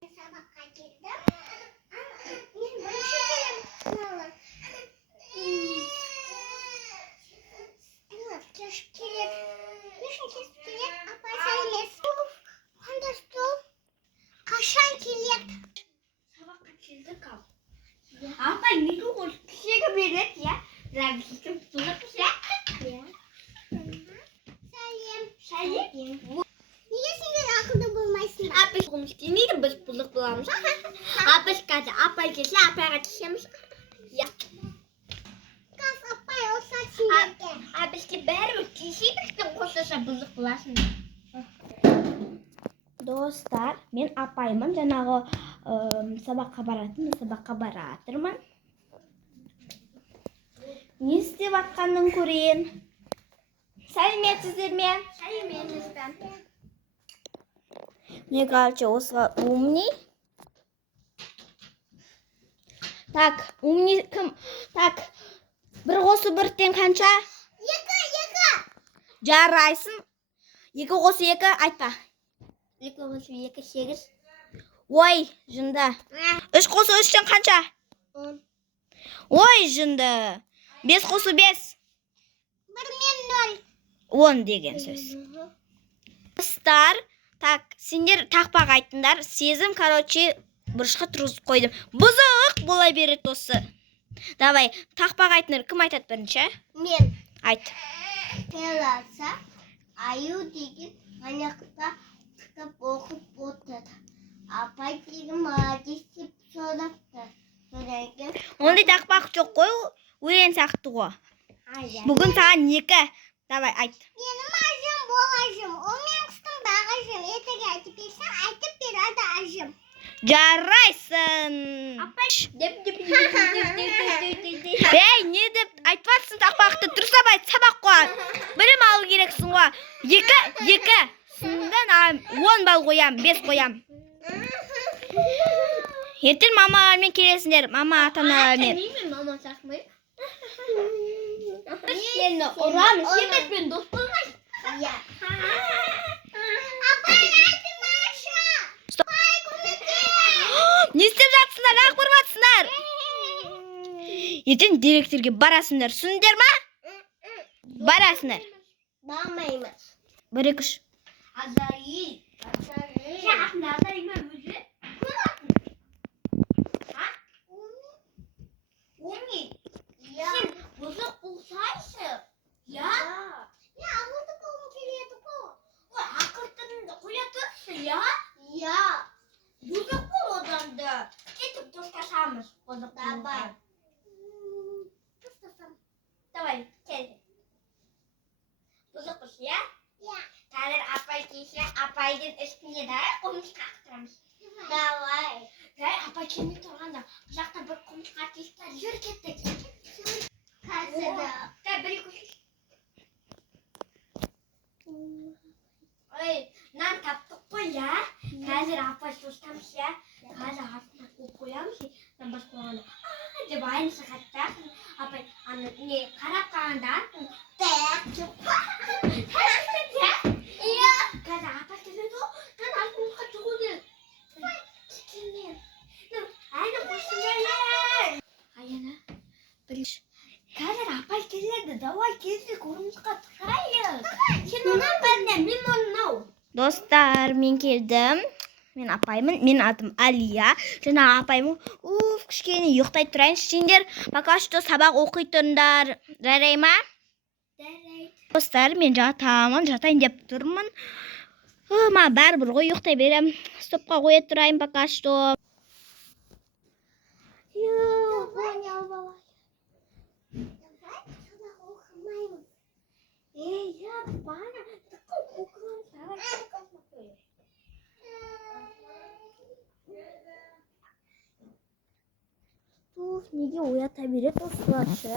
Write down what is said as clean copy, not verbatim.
Sabahқа келдім. Мен бірінші келем сыналы. Кеш келеді. Ешін кеш келеді. Апай сәлемес. Қандай стол? Қашан келеді? Sabahқа келдік ал. Апай неге ол кішегі береді, я? Рәбісім бұлық, я? Сәлем. Неге сендер ақылды болмайсыңдар? Апай қолымыз келмейді, біз бұлық боламыз. Апай қазір апай келсе, апайға түсеміз. Я. Қас апай олса сендерге. Апайға бәрібір тиісейміз, қосылса бұлық боласың. Достар, мен апаймын, жаңағы сабаққа баратын, мен сабаққа баратырмын. Не істеп атқанын көрейін. Сәлеметсіздер ме? Сәлеметсіздер. Мне кажется, осыға умный. Так, умный кім? Так, бір қосу бір тең қанша? Екі. Жарайсың. Екі қосу екі, айтпа. Екі қосу екі, 8. Ой, жынды. Үш қосу үштен қанша? 10. Ой, жынды. 5 қосу 5. 1 мен 0. 10 деген сөз. Достар, так, сендер тақпақ айттыңдар. Сезім, короче, бұрышқа тұрғызып қойдым. Бұзық бола береді осы. Давай, тақпақ айттыңдар. Кім айтады бірінші? Мен. Айт. Пеласа, аю деген аяқта кітап оқып отырды. Апай деген молодец деп сұрапты. Ондай тақпақ жоқ қой, өлең сияқты ғой. Бүгін саған 2. Давай, айт. Менің ажым бол ажым. Ол мен қыстың бағажым. Ертеге айтып берсең, айтып береді ажым. Жарайсың. Ей, не деп айтпатсың тақпақты? Дұрыстап айт, сабақ қой. Білім алу керексің ғой. 2. Сындан 10 балл қоям, 5 қоям. Ертең мамалармен келесіңдер, мама ата-аналармен. Сенеймен мама сақмай. Сені ұрамын, сенбетпен дос болмайсың. Я. Апай, айтымашы. Апай, көмекке. Не істеп жатсыңдар, ақ бұрматсыңдар. Ертең директорге барасыңдар, түсіндер ма? Барасыңдар. Бармаймыз. 1, 2, 3. Азаи. Сен бұзық болсайшы. Я? Я ақылды болғым келеді ғой. Ой, ақылдыңды қоя тұршы, я? Я. Бұзық бол оданды. Кетіп достасамыз. Давай. Достасам. Давай, кел. Бұзық болшы, я? Я. Қазір апай келсе, апайдың үстіне де қомышқа қақтырамыз. Давай. Апай келмей тұрғанда, бұл жақта бір қомышқа тесті, жүр кеттік. Қазірді. Да, 1, 2, 3. Ой, нан таптық қой, я? Қазір апай состамыз, я? Қазір артына қойып қоямыз, нан бас қойғанда. Деп айны сағаттақ, апай не қарап қағанда артын тәк деп. Қазір апай келеді, нан артынға тұғылды. Кекенген. Айны қосыңдар. Аяна, бірінші. Қазір апай келеді, давай келдік, орнымызға тұрайық. Сен онан бәріне, мен онау. Достар, мен келдім. Мен апаймын, мен атым Алия. Жаңа апаймын, кішкене ұйықтай тұрайыншы. Сендер пока что сабақ оқитындар. Жарай ма? Жарайды. Достар, мен жатайын деп тұрмын. Ма бәрібір ғой ұйықтай берем. Стопқа қоя тұрайын пока что. Неге оята береді осыларшы?